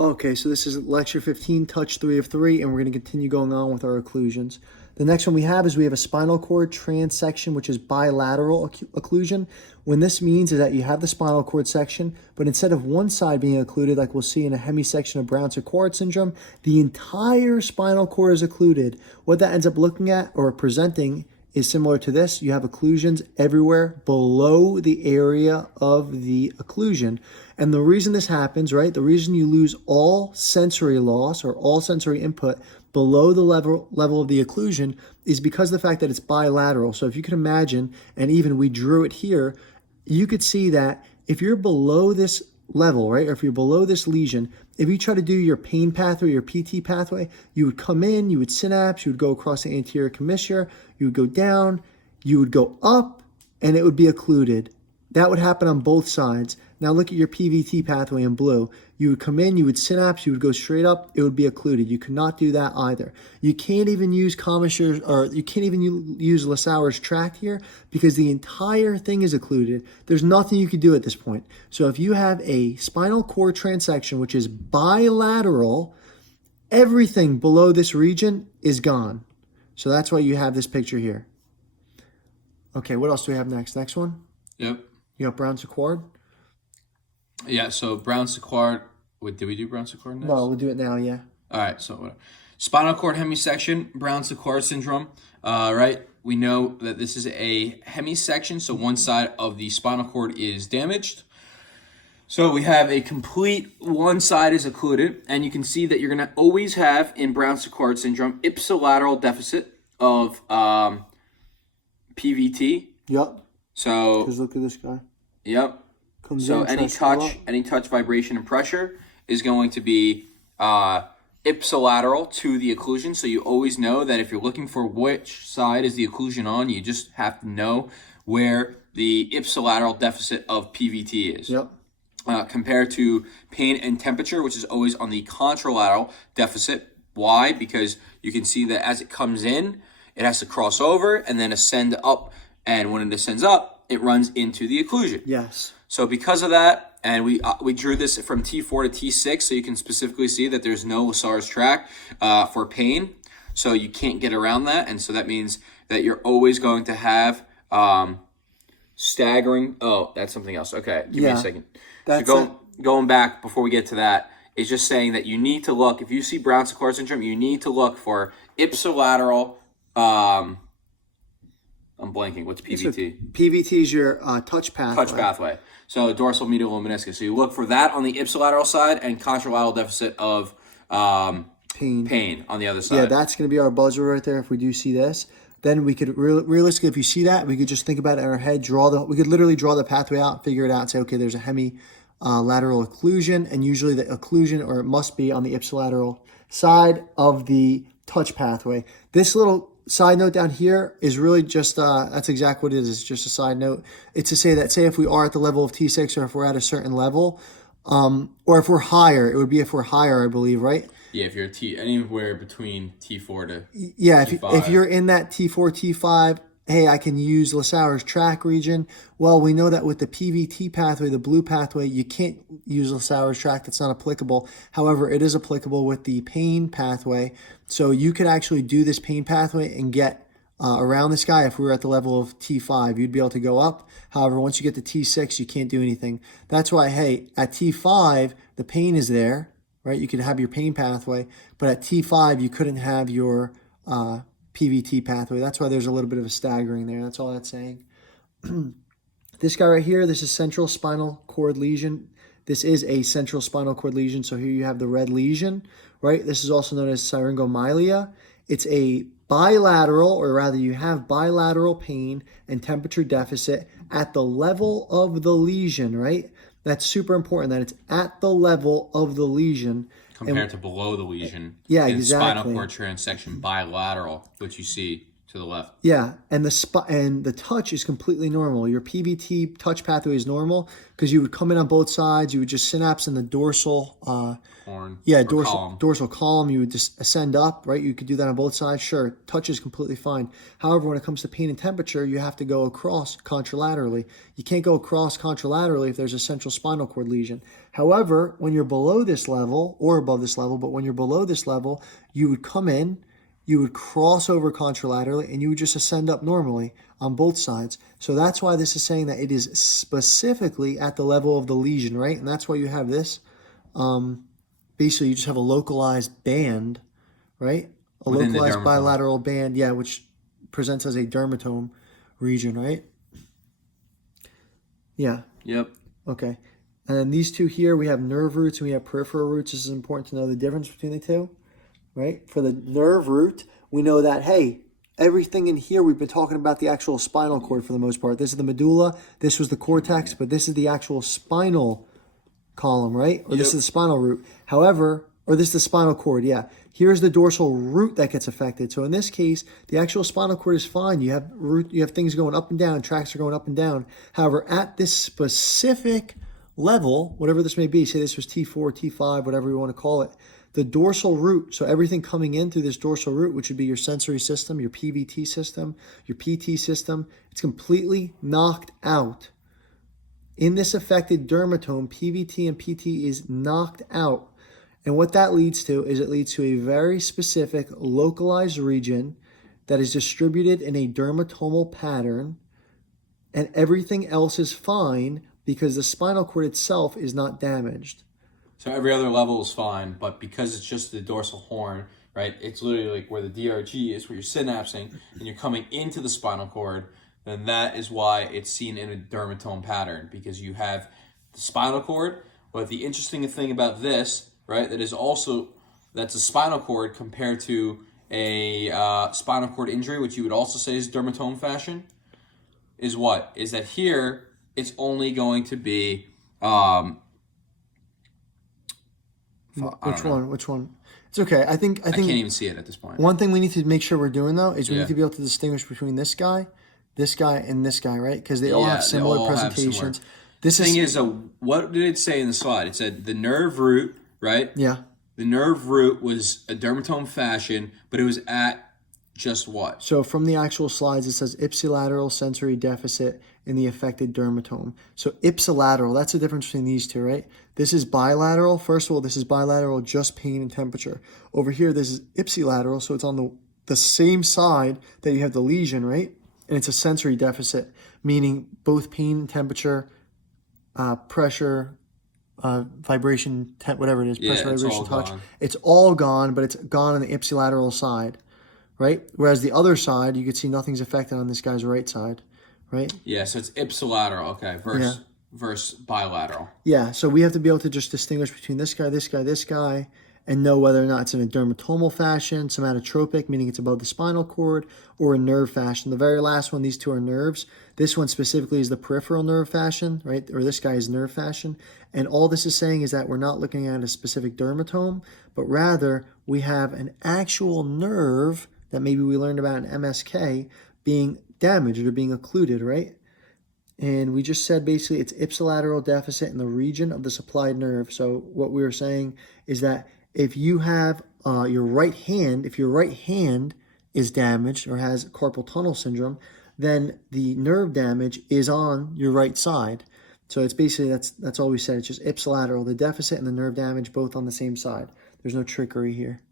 Okay, so this is lecture 15, touch 3 of 3, and we're going to continue going on with our occlusions. The next one we have a spinal cord transection, which is bilateral occlusion. When this means is that you have the spinal cord section, but instead of one side being occluded, like we'll see in a hemisection of Brown-Séquard syndrome, the entire spinal cord is occluded. What that ends up looking at or presenting is similar to this. You have occlusions everywhere below the area of the occlusion. And the reason this happens, right, the reason you lose all sensory loss or all sensory input below the level of the occlusion is because of the fact that it's bilateral. So if you can imagine, and even we drew it here, you could see that if you're below this level, right, or if you're below this lesion, if you try to do your pain pathway, your PT pathway, you would come in, you would synapse, you would go across the anterior commissure, you would go down, you would go up, and it would be occluded. That would happen on both sides. Now look at your PVT pathway in blue. You would come in, you would synapse, you would go straight up, it would be occluded. You could not do that either. You can't even use commissures, or you can't even use Lasauer's tract here because the entire thing is occluded. There's nothing you could do at this point. So if you have a spinal cord transection, which is bilateral, everything below this region is gone. So that's why you have this picture here. Okay, what else do we have next? Next one? Yep. You got Brown-Séquard? Yeah, so Brown-Séquard. Wait, did we do Brown-Séquard next? No, we'll do it now, yeah. All right, so spinal cord hemisection, Brown-Séquard syndrome, right? We know that this is a hemisection, so one side of the spinal cord is damaged. So we have a complete one side is occluded, and you can see that you're going to always have in Brown-Séquard syndrome ipsilateral deficit of PVT. Yep. So Because look at this guy. Yep. Comes So in, any tries to go touch, up. any touch, vibration, and pressure is going to be ipsilateral to the occlusion. So you always know that if you're looking for which side is the occlusion on, you just have to know where the ipsilateral deficit of PVT is. Yep. Compared to pain and temperature, which is always on the contralateral deficit. Why? Because you can see that as it comes in, it has to cross over and then ascend up. And when it ascends up, it runs into the occlusion. Yes. So because of that, and we drew this from T4 to T6, so you can specifically see that there's no Lasauer's tract for pain. So you can't get around that. And so that means that you're always going to have staggering. Oh, that's something else. Okay, give me a second. Going back before we get to that, is just saying that you need to look, if you see Brown-Séquard syndrome, you need to look for ipsilateral, I'm blanking. What's PVT? PVT is your touch pathway. Touch pathway. So dorsal medial meniscus. So you look for that on the ipsilateral side and contralateral deficit of pain on the other side. Yeah, that's going to be our buzzer right there if we do see this. Then we could realistically, if you see that, we could just think about it in our head, we could literally draw the pathway out, figure it out, and say, okay, there's a hemilateral occlusion, and usually the occlusion, or it must be on the ipsilateral side of the touch pathway. This little side note down here is really just, that's exactly what it is. It's just a side note. It's to say that, say if we are at the level of T6 or if we're at a certain level, or if we're higher, it would be if we're higher, I believe, right? Yeah, if you're anywhere between T4 to yeah, T5. if you're in that T4, T5, hey, I can use Lasauer's tract region. Well, we know that with the PVT pathway, the blue pathway, you can't use Lasauer's tract. It's not applicable. However, it is applicable with the pain pathway. So you could actually do this pain pathway and get around this guy if we were at the level of T5. You'd be able to go up. However, once you get to T6, you can't do anything. That's why, hey, at T5, the pain is there, right? You could have your pain pathway. But at T5, you couldn't have your PVT pathway. That's why there's a little bit of a staggering there. That's all that's saying. This guy right here, this is central spinal cord lesion. This is a central spinal cord lesion. So here you have the red lesion, right? This is also known as syringomyelia. It's a bilateral, or rather you have bilateral pain and temperature deficit at the level of the lesion, right? That's super important that it's at the level of the lesion. compared to below the lesion. Yeah, in exactly. Spinal cord transection bilateral, which you see to the left. Yeah, and the touch is completely normal. Your PVT touch pathway is normal because you would come in on both sides. You would just synapse in the dorsal Horn. Yeah, or column. dorsal column. You would just ascend up, right? You could do that on both sides. Sure, touch is completely fine. However, when it comes to pain and temperature, you have to go across contralaterally. You can't go across contralaterally if there's a central spinal cord lesion. However, when you're below this level or above this level, but when you're below this level, you would come in, you would cross over contralaterally, and you would just ascend up normally on both sides. So that's why this is saying that it is specifically at the level of the lesion, right? And that's why you have this. Basically, you just have a localized band, right? A Within the localized dermatome. bilateral band, yeah, which presents as a dermatome region, right? Yeah, Yep. okay. And then these two here, we have nerve roots and we have peripheral roots. This is important to know the difference between the two, right? For the nerve root, we know that, hey, everything in here, we've been talking about the actual spinal cord for the most part. This is the medulla, this was the cortex, but this is the actual spinal column, right? Or this is the spinal root. However, or this is the spinal cord, yeah. Here's the dorsal root that gets affected. So in this case, the actual spinal cord is fine. You have things going up and down, tracks are going up and down. However, at this specific level, whatever this may be, say this was T4, T5, whatever you want to call it, the dorsal root, so everything coming in through this dorsal root, which would be your sensory system, your PVT system, your PT system, it's completely knocked out. In this affected dermatome, PVT and PT is knocked out. And what that leads to is it leads to a very specific localized region that is distributed in a dermatomal pattern, and everything else is fine because the spinal cord itself is not damaged. So every other level is fine, but because it's just the dorsal horn, right? It's literally like where the DRG is, where you're synapsing, and you're coming into the spinal cord, then that is why it's seen in a dermatome pattern, because you have the spinal cord. But the interesting thing about this, right, that's a spinal cord compared to a spinal cord injury, which you would also say is dermatome fashion, is what? Is that here, it's only going to be... Which one? It's okay. I think I can't even see it at this point. One thing we need to make sure we're doing, though, is we Yeah. need to be able to distinguish between this guy, and this guy, right? Because they all have similar all have presentations. The thing is, what did it say in the slide? It said the nerve root, right? Yeah. The nerve root was a dermatome fashion, but it was at just what? So from the actual slides, it says ipsilateral sensory deficit in the affected dermatome. So ipsilateral, that's the difference between these two, right? This is bilateral. First of all, this is bilateral, just pain and temperature. Over here, this is ipsilateral, so it's on the same side that you have the lesion, right? And it's a sensory deficit, meaning both pain and temperature, pressure, vibration, whatever it is, Yeah, pressure, it's vibration, all touch. gone. It's all gone, but it's gone on the ipsilateral side, right? Whereas the other side, you could see nothing's affected on this guy's right side, right? Yeah, so it's ipsilateral, okay, versus bilateral. Yeah, so we have to be able to just distinguish between this guy, and know whether or not it's in a dermatomal fashion, somatotropic, meaning it's above the spinal cord, or a nerve fashion. The very last one, these two are nerves. This one specifically is the peripheral nerve fashion, right? Or this guy is nerve fashion. And all this is saying is that we're not looking at a specific dermatome, but rather we have an actual nerve that maybe we learned about in MSK being damaged or being occluded, right? And we just said basically it's ipsilateral deficit in the region of the supplied nerve. So what we were saying is that if you have your right hand is damaged or has carpal tunnel syndrome, then the nerve damage is on your right side. So it's basically, that's all we said. It's just ipsilateral, the deficit and the nerve damage both on the same side. There's no trickery here.